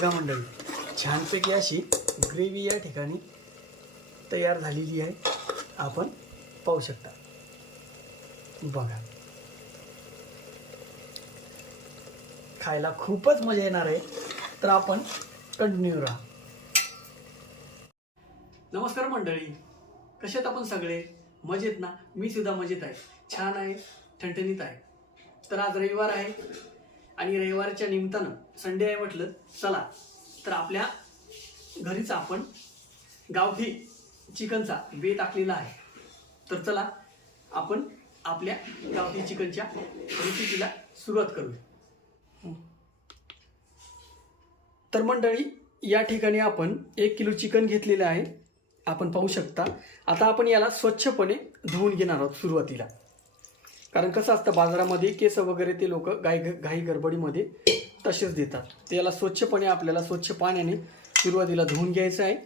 बघा मंडळी, छानपैकी अशी ग्रेव्ही या ठिकाणी तयार झालेली आहे. आपण पाहू शकता. बघा, खायला खूपच मजा येणार आहे. तर आपण कंटिन्यू राहा. नमस्कार मंडळी, कसे आहेत आपण सगळे? मजेत ना? मी सुद्धा मजेत आहे, छान आहे, ठणठणीत आहे. तर आज रविवार आहे आणि रविवारच्या निमित्तानं संडे आहे म्हटलं, चला तर आपल्या घरीच आपण गावठी चिकनचा बेत टाकलेला आहे. तर चला आपण आपल्या गावठी चिकनच्या रेसिपीला सुरुवात करूया. तर मंडळी, या ठिकाणी आपण 1 किलो चिकन घेतलेलं आहे. आपण पाहू शकता. आता आपण याला स्वच्छपणे धुवून घेणार आहोत सुरुवातीला. कारण कसं असतं, बाजारामध्ये केस वगैरे ते लोक घाई गडबडीमध्ये तसेच देतात. ते याला स्वच्छपणे आपल्याला स्वच्छ पाण्याने सुरुवातीला धुवून घ्यायचं आहे.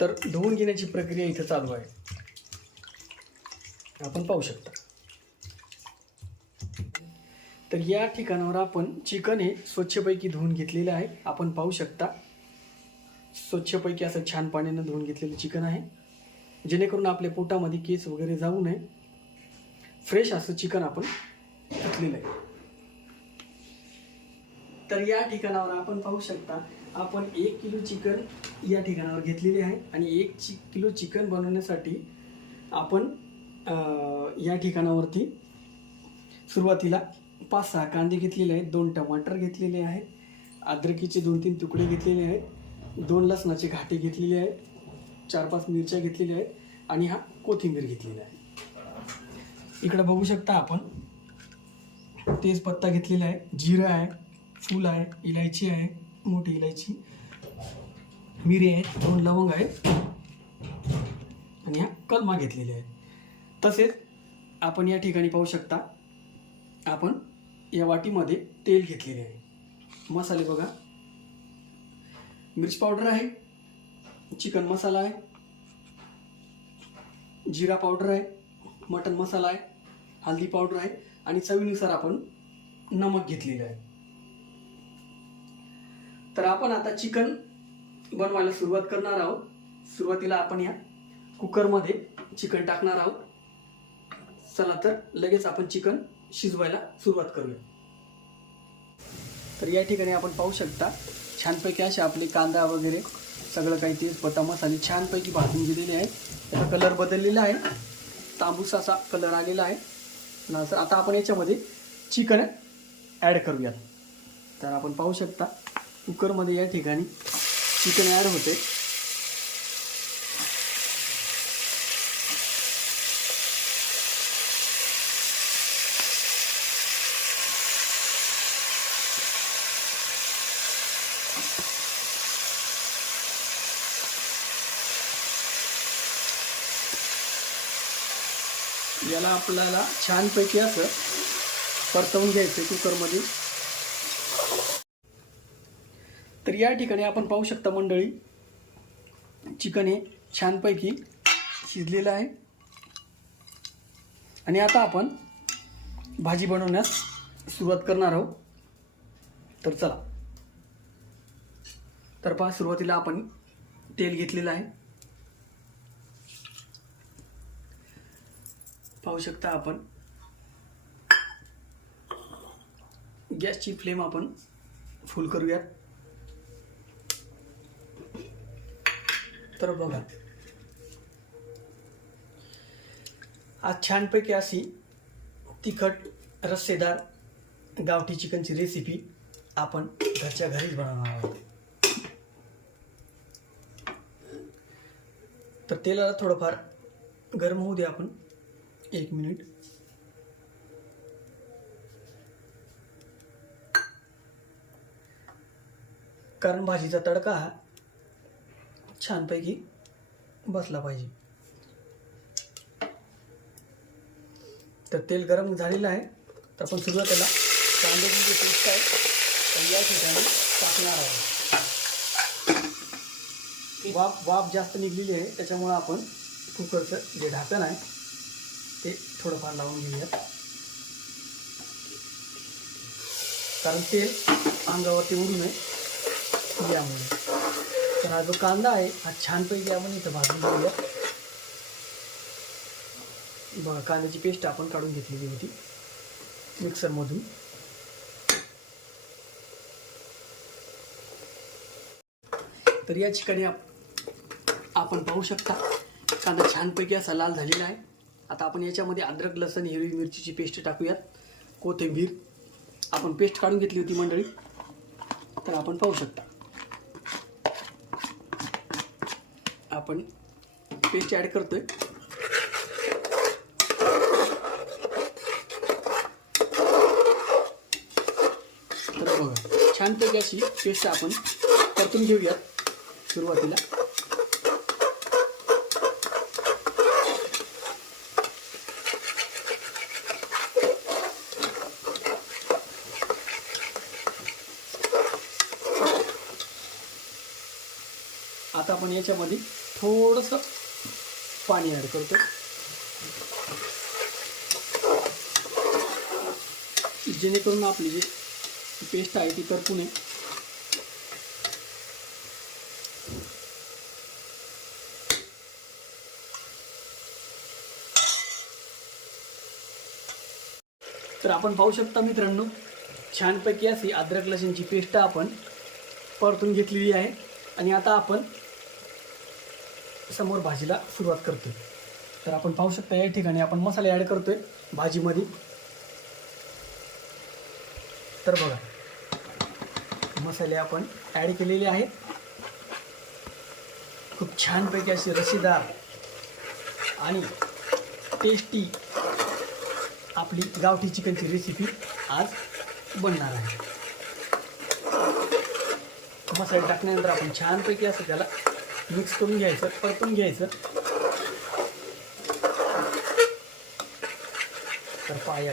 तर धुवून घेण्याची प्रक्रिया इथं चालू आहे, आपण पाहू शकता. तर या ठिकाणावर आपण चिकन हे स्वच्छपैकी धुवून घेतलेलं आहे. आपण पाहू शकता, स्वच्छपैकी असं छान पाण्यानं धुवून घेतलेलं चिकन आहे, जेणेकरून आपल्या पोटामध्ये केस वगैरे जाऊ नये. फ्रेश असं चिकन आपण घेतलेलं आहे. तर या ठिकाणावर आपण पाहू शकता, आपण 1 किलो चिकन या ठिकाणावर घेतलेले आहे. आणि 1 किलो चिकन बनवण्यासाठी आपण या ठिकाणावरती सुरुवातीला 5-6 कांदे घेतलेले आहेत, 2 टमाटर घेतलेले आहेत, अद्रकीचे 2-3 तुकडे घेतलेले आहेत, 2 लसणाचे घाटे घेतलेले आहेत, 4-5 मिरच्या घेतलेल्या आहेत आणि हा कोथिंबीर घेतलेला आहे. इकडे बघू शकता आपण तेजपत्ता घेतलेला आहे, जिरं आहे, फूल आहे, इलायची आहे, मोठी इलायची, मिरी आहेत, 2 लवंग आहेत आणि हा कलमा घेतलेले आहे. तसेच आपण या ठिकाणी पाहू शकता, आपण या वाटीमध्ये तेल घेतलेले आहे. मसाले बघा, मिर्च पावडर आहे, चिकन मसाला आहे, जिरा पावडर आहे, मटन मसाला आहे, हल्दी पावडर आहे आणि चवीनुसार आपण नमक घेतलेलं आहे. तर आपण आता चिकन बनवायला सुरुवात करणार आहोत. सुरुवातीला आपण या कुकरमध्ये चिकन टाकणार आहोत. चला तर लगेच आपण चिकन शिजवायला सुरुवात करूया. तर या ठिकाणी आपण पाहू शकता, छानपैकी असे आपले कांदा वगैरे सगळं काही तेजपत्ता मसाले छानपैकी भाजून गेलेले आहेत. त्याचा कलर बदललेला आहे, तांबूस असा कलर आलेला आहे. नंतर आता आपण याच्यामध्ये चिकन ॲड करूयात. तर आपण पाहू शकता, कुकरमध्ये या ठिकाणी चिकन ॲड होते. याला आपल्याला छानपैकी असं परतवून घ्यायचं कुकरमध्ये. तर या ठिकाणी आपण पाहू शकता मंडळी, चिकन हे छानपैकी शिजलेलं आहे. आणि आता आपण भाजी बनवण्यास सुरुवात करणार आहोत. तर चला. तर पहा, सुरुवातीला आपण तेल घेतलेलं आहे. पाहू शकता आपण गॅसची फ्लेम आपण फुल करूयात. तर बघा, आज छानपैकी अशी तिखट रस्सेदार गावठी चिकनची रेसिपी आपण घरच्या घरीच बनवणार आहोत. तर तेलाला थोडंफार गरम होऊ दे आपण 1 मिनिट. कारण भाजीचा तडका हा छानपैकी बसला पाहिजे. तर तेल गरम झालेलं आहे. तर आपण सुरुवातीला कांद्याची जी पेस्ट आहे तर या ठिकाणी टाकणार आहोत. वाफ जास्त निघलेली आहे, त्याच्यामुळे आपण कुकरचं जे ढाकण आहे ते थोडंफार लावून घेऊयात. कारण तेल अंगावरती उडू नये यामुळे. तर हा जो कांदा आहे हा छानपैकी आपण इथं भाजून घेऊया. बघा कांद्याची पेस्ट आपण काढून घेतलेली होती मिक्सरमधून. तर या ठिकाणी आपण पाहू शकता कांदा छानपैकी असा लाल झालेला आहे. आता आपण याच्यामध्ये अद्रक लसण हिरवी मिरचीची पेस्ट टाकूयात. कोथिंबीर आपण पेस्ट काढून घेतली होती मंडळी, तर आपण पाहू शकता आपण पेस्ट ॲड करतोय. तर बघा छानपैकी अशी पेस्ट आपण परतून घेऊयात सुरुवातीला. आता आपण याच्यामध्ये थोडंसं पाणी ॲड करतो, जेणेकरून आपली जी पेस्ट आहे ती करपू नये. तर आपण पाहू शकता मित्रांनो, छानपैकी अशी अद्रक लसूणची पेस्ट आपण परतून घेतलेली आहे. आणि आता आपण समोर भाजीला सुरुवात करतोय. तर आपण पाहू शकता या ठिकाणी आपण मसाले ॲड करतोय भाजीमध्ये. तर बघा मसाले आपण ॲड केलेले आहेत. खूप छानपैकी अशी रशीदार आणि टेस्टी आपली गावठी चिकनची रेसिपी आज बनणार आहे. मसाले टाकल्यानंतर आपण छानपैकी असं त्याला मिक्स करून घ्यायचं, परतून घ्यायचं. तर पाया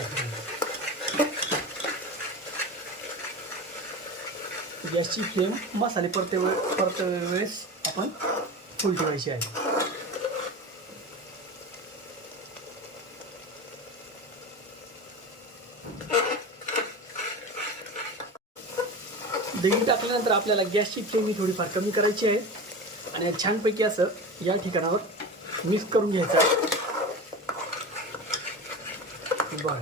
गॅसची फ्लेम मसाले परते वेळेस आपण फुल ठेवायची आहे. दही टाकल्यानंतर आपल्याला गॅसची फ्लेम ही थोडीफार कमी करायची आहे आणि छानपैकी असं या ठिकाणावर मिक्स करून घ्यायचं आहे. बरं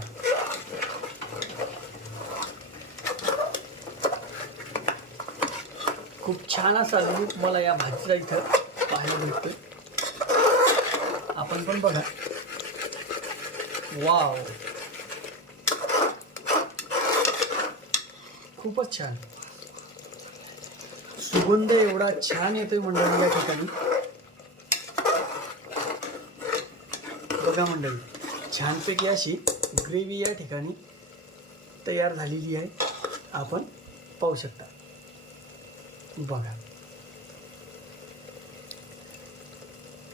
खूप छान असा लूक मला या भाजीला इथं पाहायला भेटतोय. आपण पण बघा. वाव, खूपच छान सुगंध एवढा छान येतोय मंडळी या ठिकाणी. बघा मंडळी छानपैकी अशी ग्रेव्ही या ठिकाणी तयार झालेली आहे. आपण पाहू शकता. बघा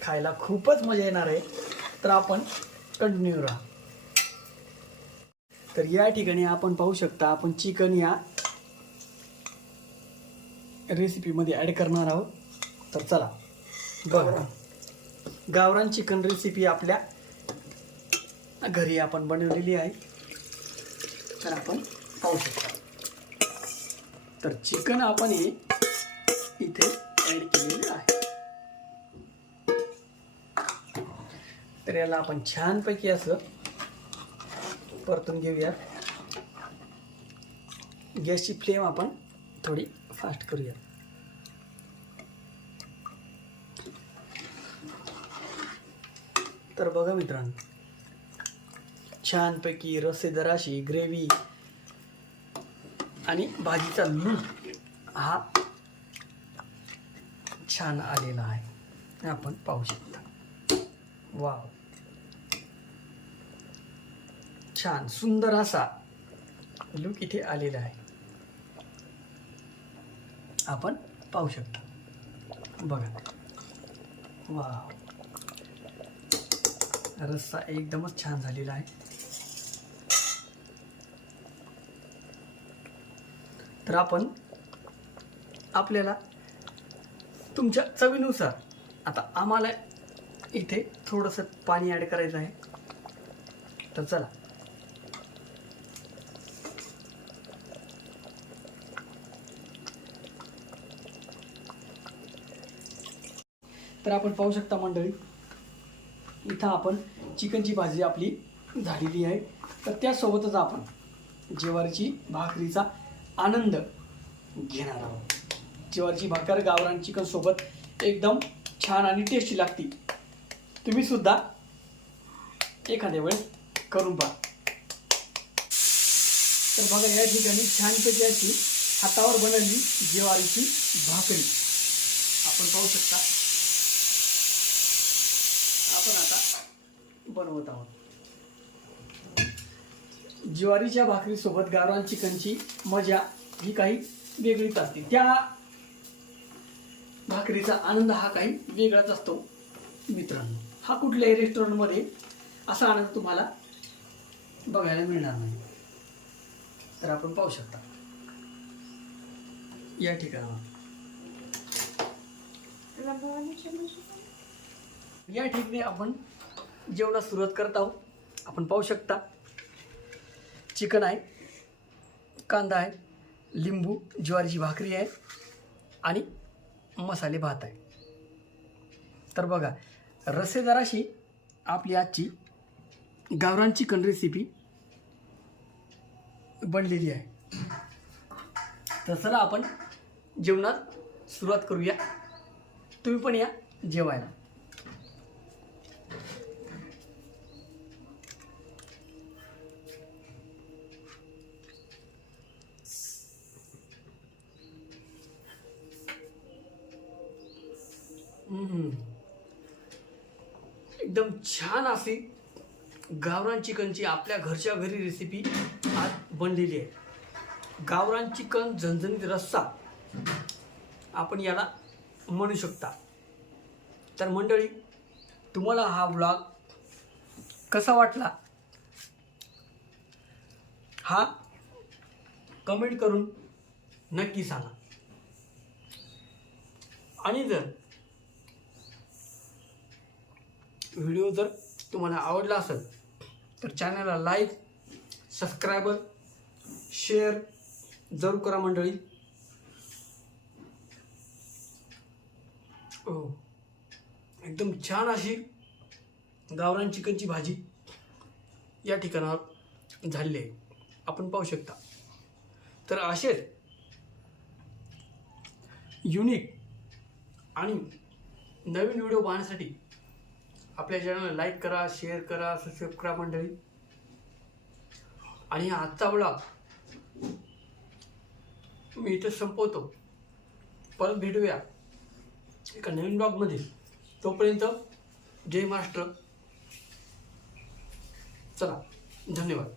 खायला खूपच मजा येणार आहे. तर आपण कंटिन्यू राहा. तर या ठिकाणी आपण पाहू शकता आपण चिकन या रेसिपीमध्ये ॲड करणार आहोत. तर चला बघा गावरान चिकन रेसिपी आपल्या घरी आपण बनवलेली आहे. तर आपण पाहू शकता. तर चिकन आपण हे इथे ॲड केलेले आहे. तर याला आपण छानपैकी असं परतून घेऊया. गॅसची फ्लेम आपण थोडी फास्ट करूया. तर बघा मित्रांनो छानपैकी रस्सेदार अशी ग्रेव्ही आणि भाजीचा लूक हा छान आलेला आहे. आपण पाहू शकता. वाव, छान सुंदर असा लूक इथे आलेला आहे. आपण पाहू शकता. बघा वाव, रस्सा एकदमच छान झालेला आहे. तर आपण आपल्याला तुमच्या चवीनुसार आता आम्हाला इथे थोडंसं पाणी ॲड करायचं आहे. तर चला तर आपण पाहू शकता मंडळी, इथं आपण चिकनची भाजी आपली झालेली आहे. तर त्यासोबतच आपण ज्वारीची भाकरीचा आनंद घेणार आहोत. ज्वारीची भाकर गावरान चिकन सोबत एकदम छान आणि टेस्टी लागते. तुम्ही सुद्धा एखाद्या वेळेस करून पहा. तर बघा, या ठिकाणी छानपैकी अशी हातावर बनवली ज्वारीची भाकरी आपण पाहू शकता. आपण आता बनवत आहोत. ज्वारीच्या भाकरीसोबत गावरान चिकनची मजा ही काही वेगळीच असते. त्या भाकरीचा आनंद हा काही वेगळाच असतो मित्रांनो. हा कुठल्याही रेस्टॉरंटमध्ये असा आनंद तुम्हाला बघायला मिळणार नाही. तर आपण पाहू शकता या ठिकाणावर. या ठिकाणी आपण जेवणास सुरुवात करत आहोत. आपण पाहू शकता चिकन आहे, कांदा आहे, लिंबू, ज्वारीची भाकरी आहे आणि मसाले भात आहे. तर बघा, रस्सेदार अशी आपली आजची गावरान चिकन रेसिपी बनलेली आहे. तर चला आपण जेवणात सुरुवात करूया. तुम्ही पण या जेवायला. एकदम छान अशी गावरान चिकनची आपल्या घरच्या घरी रेसिपी आज बनलेली आहे. गावरान चिकन झणझणीत रस्सा आपण याला म्हणू शकता. तर मंडळी, तुम्हाला हा व्लॉग कसा वाटला हा कमेंट करून नक्की सांगा. आणि जर व्हिडिओ जर तुम्हाला आवडला असेल तर चॅनलला लाईक, सबस्क्रायबर, शेअर जरूर करा मंडळी. एकदम छान अशी गावरान चिकनची भाजी या ठिकाणावर झालेली आहे आपण पाहू शकता. तर असेच युनिक आणि नवीन व्हिडिओ पाहण्यासाठी आपल्या चॅनलला लाईक करा, शेअर करा, सबस्क्राईब करा मंडळी. आणि आजचा व्लॉग मी इथं संपवतो. परत भेटूया एका नवीन ब्लॉगमध्ये. तोपर्यंत जय महाराष्ट्र. चला, धन्यवाद.